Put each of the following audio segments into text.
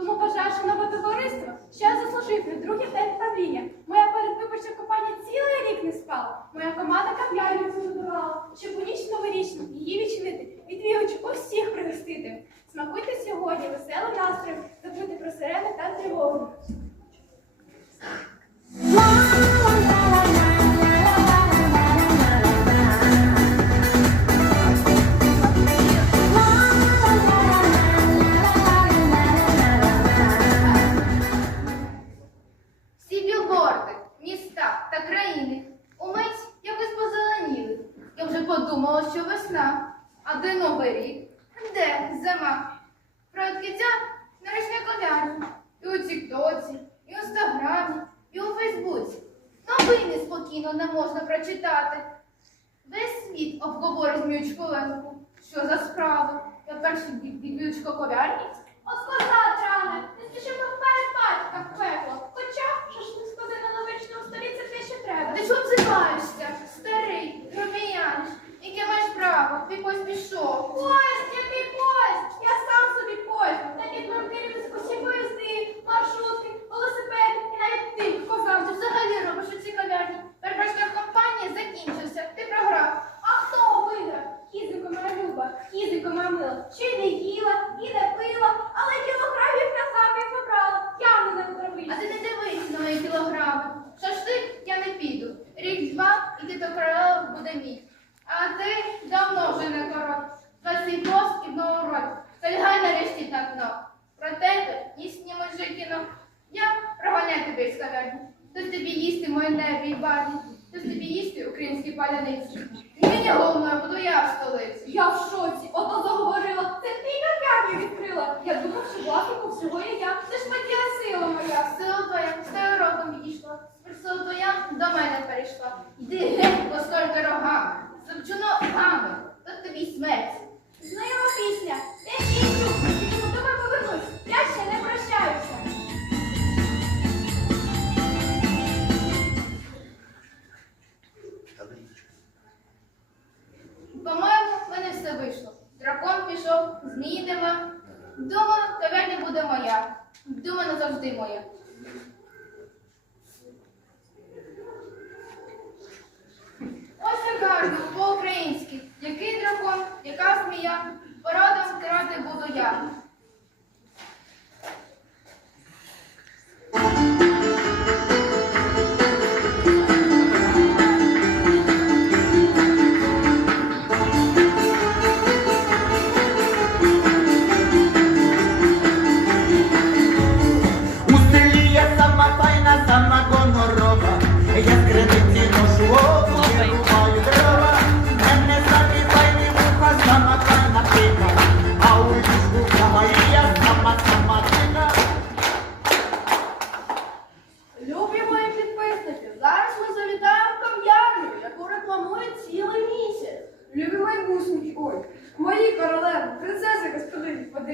Тому бажаю шановне товариство, я заслужив на другий день правління. Моя передвиборча компанія цілий рік не спала. Моя команда кав'ярню побудувала, щоб у ніч новорічну її відчинити, відвідувачі усіх пригостити. Смакуйте сьогодні веселим настроєм, забудьте про сирени та тривогу. Спокійно не можна прочитати. Весь світ обговорить зміючку Ленку. Що за справа? Я перший бібючко ковярні? От коза Тране, не спішимо вперед батька в пекло. Хоча шашлик з кози на новорічному столі це те, що треба. Ти чого обзиваєшся? Старий, громіяниш, яке маєш право, твій поїзд пішов. Поїзд, який поїзд? Я сам собі поїзд. На підквартирі усі поїзди, маршрутки, велосипеди і навіть ти, коза. Ти взагалі робиш у цій кав'ярні. Перебачка компанія закінчився, ти програв. А хто виграв? Хізико моя люба, хізико моя мила. Ще й не їла, і не пила, але кілограмів на запах набрала. Явно не А отравився. ти не дивись на мої кілограми. Шашлик я не піду. Рік-два, і ти до королева буде мій. А ти давно вже не король. Твій пост і в новому році. Залягай нарешті на дно. Про тебе ні мужикіно. Я проганяю тебе з кав'ярні. Хтось тобі їсти мої нерві і тобі їсти українські паляниці. Мені головне, буду я в столиці. Я в шоці, ото заговорила. Це ти кав'ярню відкрила. Я думав, що власником всього є я. Це ж моя сила моя. Сила твоя стою роком відійшла. Сила твоя до мене перейшла. Йди геть, поскольки рогами. Запчу ногами. Тут тобі смерть. Знайома пісня. Я пісню. Думаю, повернусь. Я ще не прощаюся. Нема. Думаю, кав'ярня буде моя. Думаю, назавжди моя.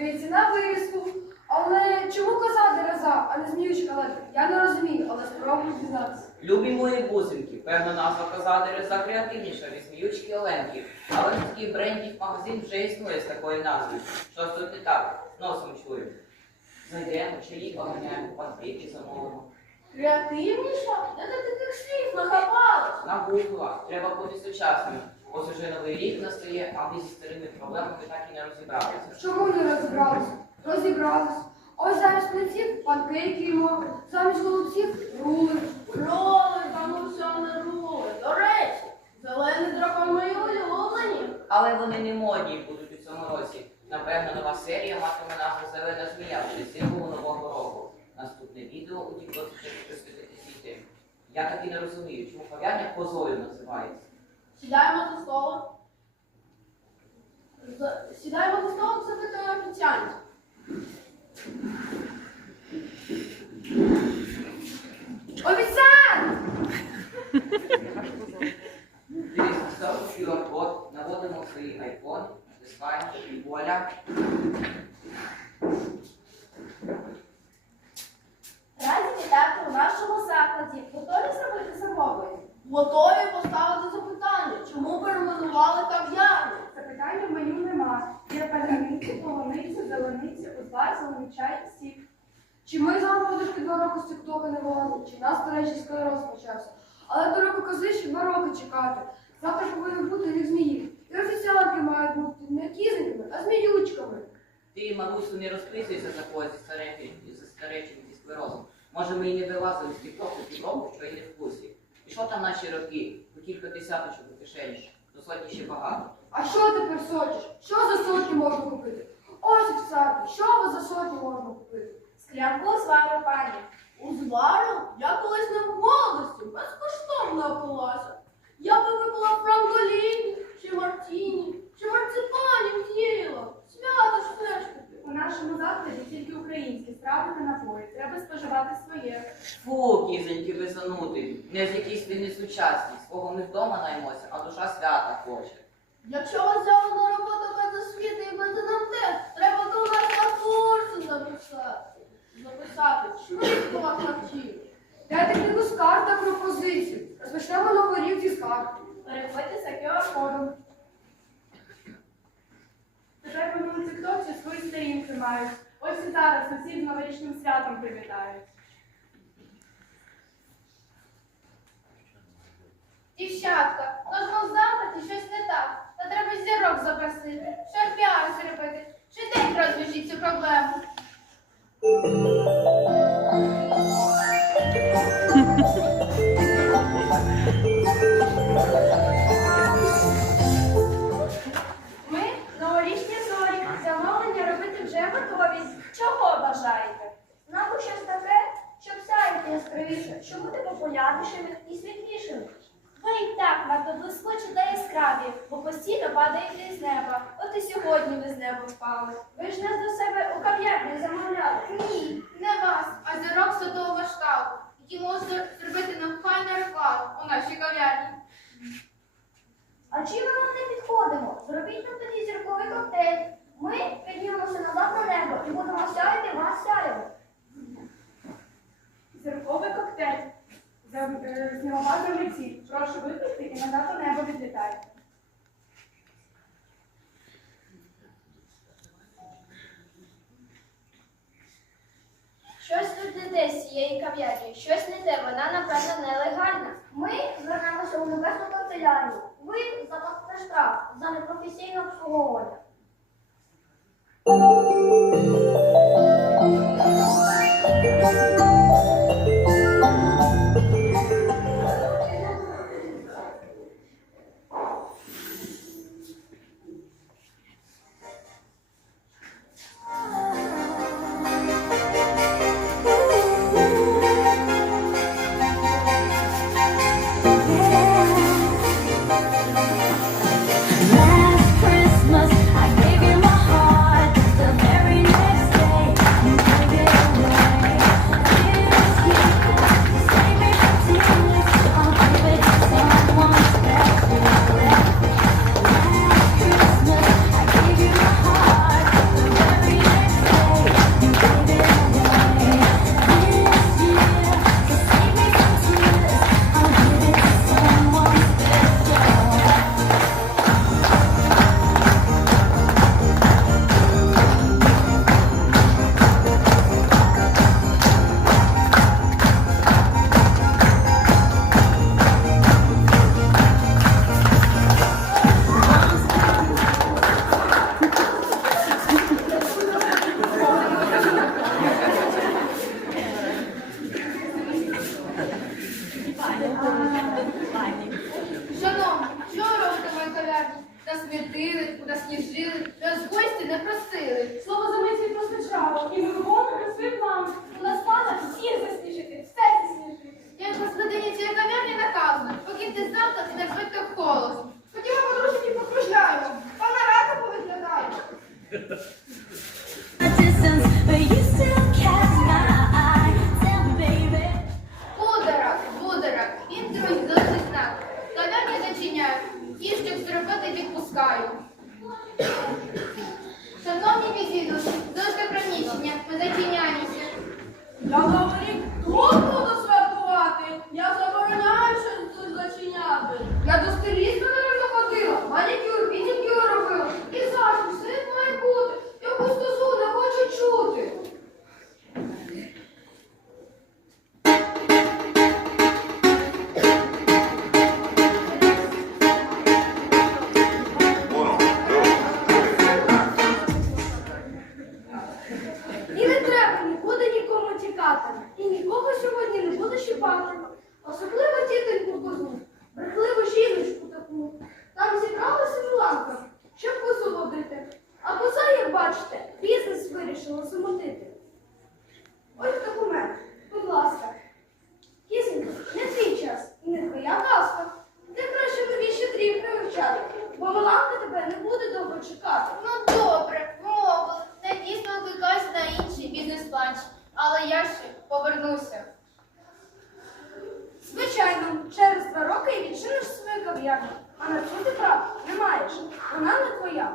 Подивіться на вивіску. Але чому коза дереза, а не зміючка лебедь? Я не розумію, але спробую дізнатися. Любі мої бусинки, певно назва казадери закреативніша від зміючки Оленки, але такий брендів магазин вже існує з такою назвою. Щось тут не так, носом чую. Зайдемо, чаї поганяємо, панкейки замовимо. Креативніша? Я до таких слів нахапалась. Нагугла, треба бути сучасним. Ось уже новий рік настає, а ви зі старими проблемами так і не розібралися. Чому не розібралися? Розібралися. Ось зараз плитів панкейки їмо, замість голубців рули. Роли, там усе не рули. До речі, зелений дракон мої улюблені. Але вони не модні будуть у цьому році. Напевно, нова серія матиме назву Зелена змія вже символу нового року. Наступне відео у Тіктоці присвятити світи. Я так і не розумію, чому кав'ярня козою називається. Сідаємо за столом. Сідаємо за столом, це така Офіціант! Сік. Чи ми з вами подушки два роки з тіктока не вилазили, чи нас, до речі, склероз почався. Але до року кози ще два роки чекати. Завтра повинен бути рік змії. І офіціанти мають бути не кізоньками, а зміючками. Ти, Марусю, не розписуйся за когось зі старечим, зі старечим зі склерозом. Може, ми і не вилазили з тіктоку півроку, що і не в курсі. І що там наші роки? По кілька десяточок у кишені, до сотні ще багато. А що тепер сотиш? Що за сотні можна купити? Ось офіціанти, що ви за сотні можна купити? Склянку звару пані. Узвару? Я колись не в молодості, безкоштовно опилася. Я би випила франголіні, чи мартіні, чи марципанів з'їла. Свято ж все ж таки. У нашому закладі тільки українські страви та напої. Треба споживати своє. Фу, кізоньки, ви зануди. Не з якісь ви несучасні. Свого ми вдома наймося, а душа свята хоче. Якщо вас взяли на роботу без освіти і без НМТ, треба до нас на курси записати. Записати. Швидко вас навчили. Дайте книгу скарг та пропозицій. Розпочнемо новий рік зі скарг. Переходьте за QR-кодом. Тепер по вулиці Токсі свої сторінки мають. Ось і зараз усіх з новорічним святом привітають. Дівчатка, мов запиті щось не так. Та треба зірок запросити, щоб піар зробити. Швиденько розв'яжіть цю проблему. Ha ha ha. Надто блискучі та яскраві, бо постійно падаєте з неба. От і сьогодні ви з неба впали. Ви ж нас до себе у кав'ярні замовляли. Ні, не вас, а зірок святого масштабу, які можуть зробити нам файну рекламу у нашій кав'ярні. А чим ми вам не підходимо? Зробіть нам тоді зірковий коктейль. Ми піднімемося назад на небо і будемо сяяти вас сяєво. Зірковий коктейль. Е, Снігова землеці. Прошу випити і назад у небо відлітайте. Щось тут не те з цієї кав'ярні, щось не те, вона, напевно, нелегальна. Ми звернемося у небесну канцелярію. Ви заплатите штраф за непрофесійне обслуговування. Смітили, нас гості не просили. Слово працюватиме і нікого сьогодні не буде щипати. Особливо тітоньку козу, брехливу жіночку таку. Там зібралася Міланка, щоб козу водити. А коза, як бачите, бізнес вирішила замутити. Ось документ, будь ласка. Кізенько, не твій час і не твоя казка. Ти краще нові щедрівки вивчати, бо Миланка тебе не буде довго чекати. Ну добре, вмовили. Не дійсно викликаюся на інший бізнес-ланч. Але я ще повернуся. Звичайно, через два роки і відчиниш свою кав'ярню, а на цю ти прав не маєш. Вона не твоя.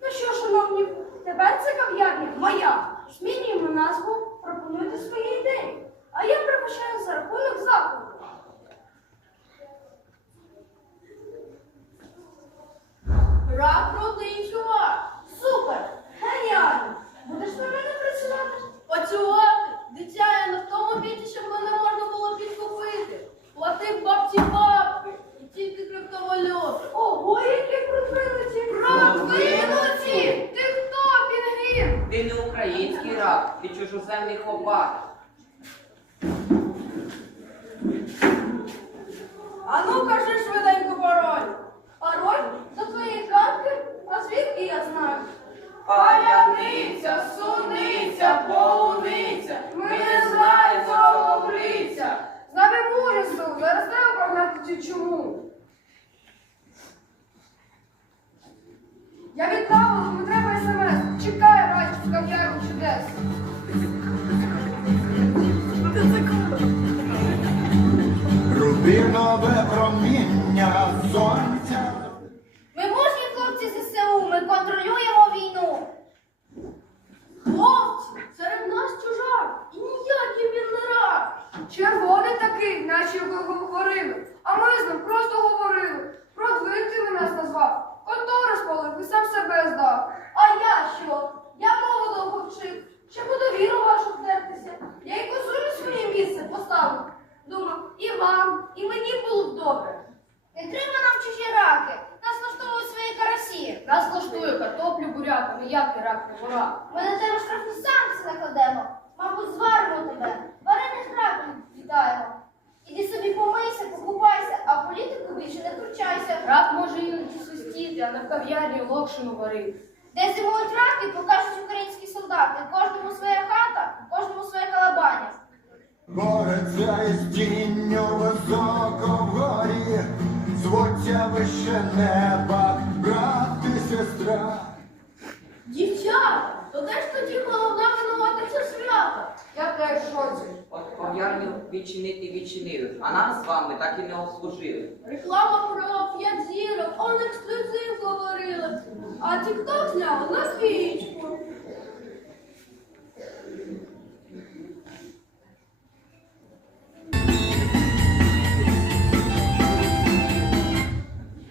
Ну що, шановні, тепер це кав'ярня моя. Змінюємо назву, пропонуйте свої ідеї. А я пригощаю за рахунок закладу. Рак родний чувак. Супер! Геніально! Будеш на мене працювати? Працювати? А я що? Я мову довго вчив, ще буду віру вашу вдертися. Я й козу на своє місце поставив. Думав, і вам, і мені було б добре. Не треба нам чужі раки. Нас влаштовують свої карасі. Нас влаштує картоплю буряка, ніякий рак не вора. Ми на тебе штрафні санкції накладемо. Мабуть, зваримо тебе. Варених раків вітаємо. Іди собі помийся, покупайся, а в політику більше не втручайся. Рак може іноді свистіти, а в кав'ярні локшину варити. Де зимують раки, покажуть українські солдати. Кожному своя хата, кожному своя калабаня. Бореться із тінню високо вгорі, звуться вище неба, брат і сестра. Дівчата, то де ж тоді головна винуватиця свята? Я теж в шоці. От кав'ярню відчинити відчинили, а нас з вами так і не обслужили. Реклама А тікток зняли на свічку.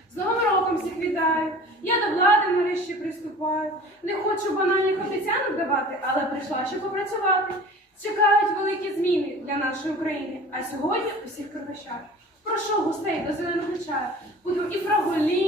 З Новим роком всіх вітаю. Я до влади нарешті приступаю. Не хочу банальних обіцянок давати, але прийшла, щоб попрацювати. Чекають великі зміни для нашої України. А сьогодні усіх пригощаю. Прошу гостей до зеленого чаю. Будемо і фраголіно, і